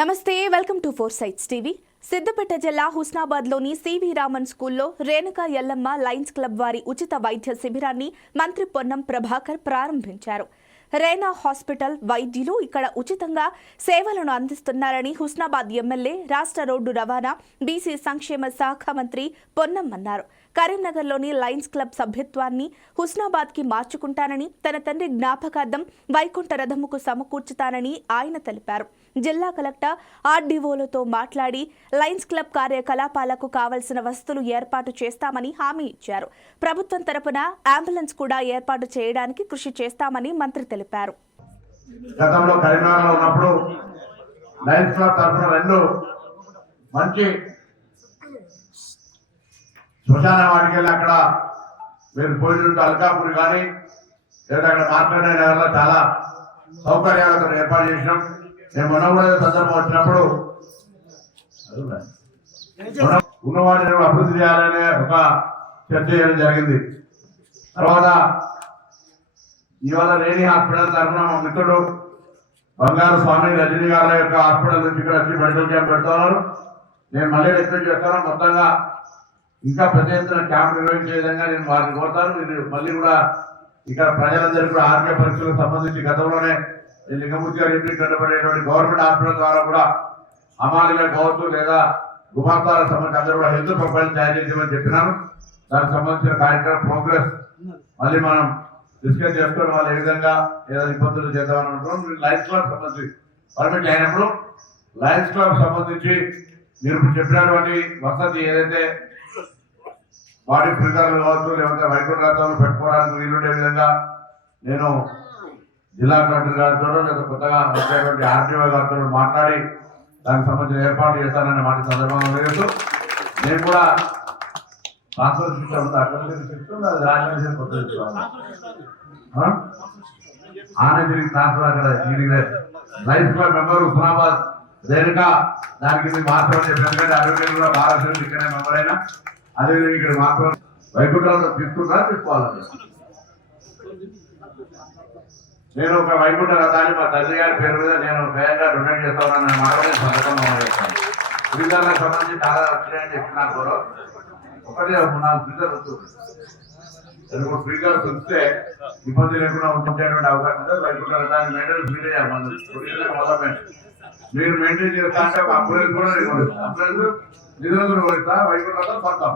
నమస్తే, welcome to four sites TV. Siddipet జిల్లా హుస్నాబాద్లోని సివి రామన్ స్కూల్లో రేణుకా ఎల్లమ్మ లయన్స్ క్లబ్ వారి ఉచిత వైద్య శిబిరాన్ని మంత్రి పొన్నం ప్రభాకర్ ప్రారంభించారు. రేనా హాస్పిటల్ వైద్యులు ఇక్కడ ఉచితంగా సేవలను అందిస్తున్నారని హుస్నాబాద్ ఎమ్మెల్యే, రాష్ట్ర రోడ్డు రవాణా, బీసీ సంక్షేమ శాఖ మంత్రి పొన్నం అన్నారు. కరీంనగర్లోని లయన్స్ క్లబ్ సభ్యత్వాన్ని హుస్నాబాద్కి మార్చుకుంటానని, తన తండ్రి జ్ఞాపకార్థం వైకుంఠ రథముకు సమకూర్చుతానని ఆయన తెలిపారు. జిల్లా కలెక్టర్ ఆర్డీఓలతో మాట్లాడి లయన్స్ క్లబ్ కార్యకలాపాలకు కావలసిన వసతులు ఏర్పాటు చేస్తామని హామీ ఇచ్చారు. ప్రభుత్వం తరపున అంబులెన్స్ కూడా ఏర్పాటు చేయడానికి కృషి చేస్తామని మంత్రి తెలిపారు. గతంలో కరీంనగర్లో ఉన్నప్పుడు లయన్స్ క్లబ్ తరఫున 2 మంచి శ్మశాన వాటికి వెళ్ళి అక్కడ మీరు పోయినట్టు అల్కాపూర్ కానీ లేదా అక్కడ మార్కెట్ నగర్లో చాలా సౌకర్యాలతో ఏర్పాటు చేసినాం. నేను మొన్న సందర్భం వచ్చినప్పుడు ఉన్నవాటిని అభివృద్ధి చేయాలనే ఒక చర్చ చేయడం జరిగింది. తర్వాత ఇవాళ రేణి హాస్పిటల్ తరఫున మా మిత్రుడు బంగారు స్వామి రజనీ గారి యొక్క హాస్పిటల్ నుంచి ఇక్కడ వచ్చి మెడికల్ క్యాంప్ పెడుతున్నారు. నేను మళ్ళీ రిక్వెస్ట్ చేస్తాను, మొత్తంగా ఇంకా పెద్ద ఎత్తున క్యాంప్ నిర్వహించే విధంగా నేను వారిని కోరుతాను. నేను మళ్ళీ కూడా ఇక్కడ ప్రజలందరికీ కూడా ఆరోగ్య పరీక్షలకు సంబంధించి గతంలోనే లింగమూర్తి గారు చెప్పినటువంటి గవర్నమెంట్ హాస్పిటల్ ద్వారా కూడా అమాలీగా కావచ్చు లేదా గుమాస్తాలకు సంబంధించి అందరూ కూడా హెల్త్ ప్రొఫైల్ తయారు చేసేమని చెప్పినాను. దానికి సంబంధించిన కార్యక్రమం ప్రోగ్రెస్ మళ్ళీ మనం డిస్కస్ చేసుకొని వాళ్ళు ఏ విధంగా ఏదైనా ఇబ్బందులు చేద్దామని అనుకుంటున్నాం. లయన్స్ క్లబ్ సంబంధించి పర్మిట్ అయినప్పుడు లయన్స్ క్లబ్ సంబంధించి మీరు చెప్పినటువంటి వసతి ఏదైతే బాడీ ఫిల్టర్లు కావచ్చు లేకపోతే వైకుంఠ రథాలు పెట్టుకోవడానికి వీలుండే విధంగా నేను జిల్లా కలెక్టర్ గారితో లేదా కొత్తగా వచ్చేటువంటి ఆర్టీఓ గారితో మాట్లాడి దానికి సంబంధించిన ఏర్పాటు చేస్తానని మాట సందర్భంగా లేదు. నేను కూడా ట్రాన్స్ఫర్ సిస్టమ్ అది రాజమండ్రి కొత్త ఆనందగిరి ట్రాన్స్ఫర్ అక్కడ life club member Husnabad Renuka దానికి మీరు మాత్రం చెప్పి ఎందుకంటే అరవై కూడా బాగా ఇక్కడే మెంబర్ అయినా అదే ఇక్కడ మాత్రం వైకుంఠంలో తీసుకుంటారా తీసుకోవాలి. నేను ఒక వైకుంఠ రథాన్ని మా తండ్రి గారి పేరు మీద నేను స్వయంగా డొనేట్ చేస్తానని మాత్రమే సందర్భంగా చేస్తాను. ఫ్రీజర్లకు సంబంధించి చాలా వచ్చినాయని చెప్తున్నాను. కూడా ఒకటే 4 ఫ్రీజర్ వస్తుంది. ఫ్రీజర్ వస్తే ఇబ్బంది లేకుండా ఉండేటువంటి అవకాశం ఉంది. వైకుంఠ రథాన్ని మెయింటైన్ ఫ్రీ చేయాలి. మీరు మెయింటైన్ చేస్తా అంటే అంబులెన్స్ కూడా అంబులెన్స్ నిధులను వైకుంఠ రథం పడతాం.